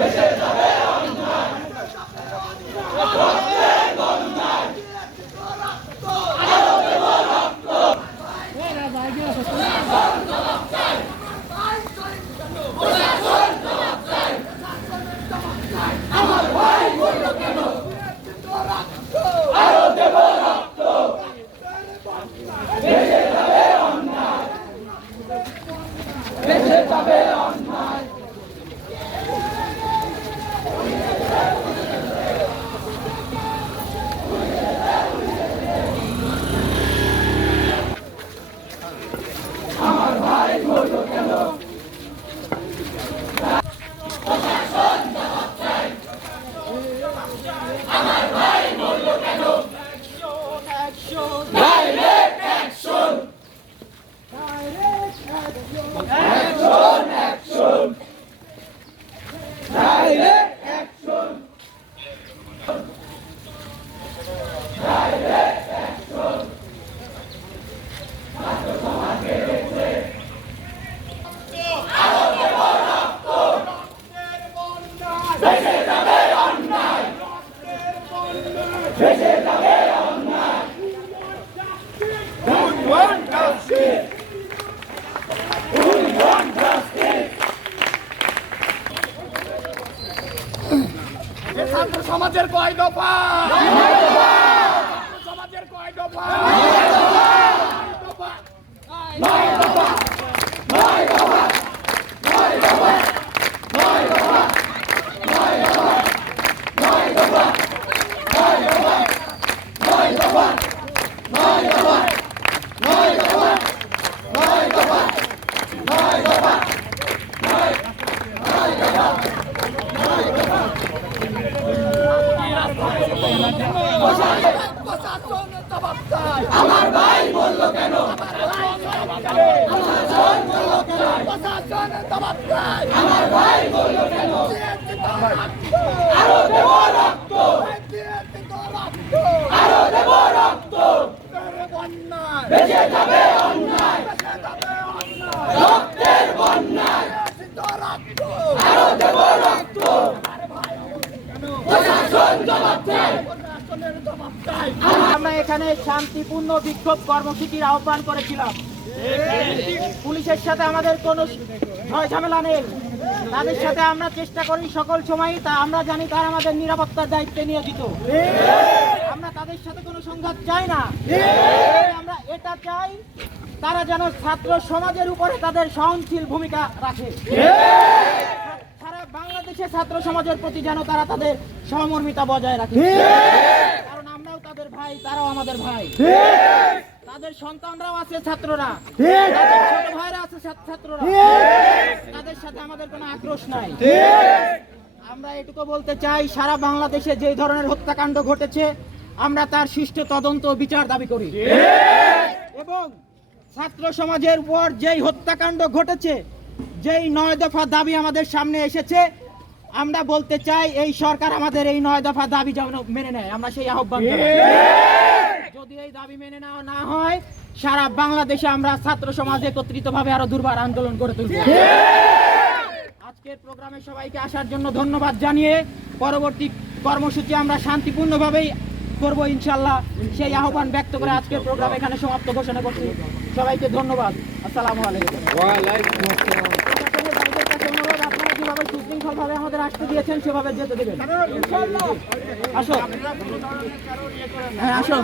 এ ছাত্র সমাজের কয় দফা? সমাজের কয় দফা আমার ভাই বলল কেন আমার ভাই বলল কেন? আরও দেব রক্ত। আরও দেব রক্ত। বেঁচে যাবে অন্যায়। রক্তের বন্যায়। আরও দেব রক্ত। প্রশাসন জবাব দেয় আমরা এখানে শান্তিপূর্ণ বিক্ষোভ কর্মসূচির আহ্বান করেছিলাম। পুলিশের সাথে আমাদের কোনো ঝামেলা নেই। তাদের সাথে আমরা চেষ্টা করি সকল সময়ই তা আমরা জানি তারা আমাদের নিরাপত্তার দায়িত্বে নিয়োজিত। আমরা তাদের সাথে কোনো সংঘাত চাই না। আমরা এটা চাই, তারা যেন ছাত্র সমাজের উপরে তাদের সহনশীল ভূমিকা রাখে। সারা বাংলাদেশে ছাত্র সমাজের প্রতি যেন তারা তাদের সহমর্মিতা বজায় রাখে। কারণ আমরাও তাদের ভাই, তারাও আমাদের ভাই। তাদের সন্তানরাও আছে ছাত্ররা। তাদের ছোট ভাইরা আছে ছাত্ররা। তাদের সাথে আমাদের কোনো আক্রোশ নাই। আমরা এটুকু বলতে চাই সারা বাংলাদেশে যে ধরনের হত্যাকাণ্ড ঘটেছে আমরা তার সুষ্ঠু তদন্ত বিচার দাবি করি। এবং ছাত্র সমাজের উপর যেই হত্যাকাণ্ড ঘটেছে যেই নয় দফা দাবি আমাদের সামনে এসেছে আমরা বলতে চাই এই সরকার আমাদের এই নয় দফা দাবি যেন মেনে নেয়। আমরা সেই আহ্বান। যদি এই দাবি মেনে নেওয়া না হয় সারা বাংলাদেশে আমরা ছাত্র সমাজ একত্রিত ভাবে আরও দুর্বার আন্দোলন করে তুলব। আজকের প্রোগ্রামে সবাইকে আসার জন্য ধন্যবাদ জানিয়ে পরবর্তী কর্মসূচি আমরা শান্তিপূর্ণভাবেই করব ইনশাল্লাহ। সেই আহ্বান ব্যক্ত করে আজকের প্রোগ্রাম এখানে সমাপ্ত ঘোষণা করছি। সবাইকে ধন্যবাদ। আসসালামু আলাইকুম। যেভাবে সুশৃঙ্খলভাবে আমাদের আসতে দিয়েছেন সেভাবে যেতে দেবেন। আসো। হ্যাঁ আসো।